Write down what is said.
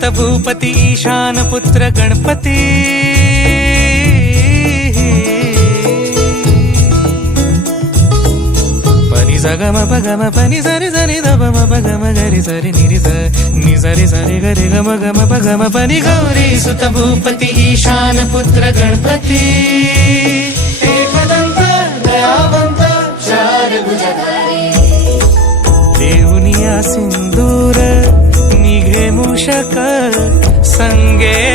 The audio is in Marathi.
सुत भूपती ईशान पुत्र गणपती पनि सगम पगम पनि सरि सरि ध म पगम गरि सरि निरि स नि सरि सरि गरि गम गम पगम पनि गौरी सुत भूपती ईशान पुत्र गणपती एकदंत दयावंत चार भुजधारी देऊनिया सिंदूर निघे मूषक संगे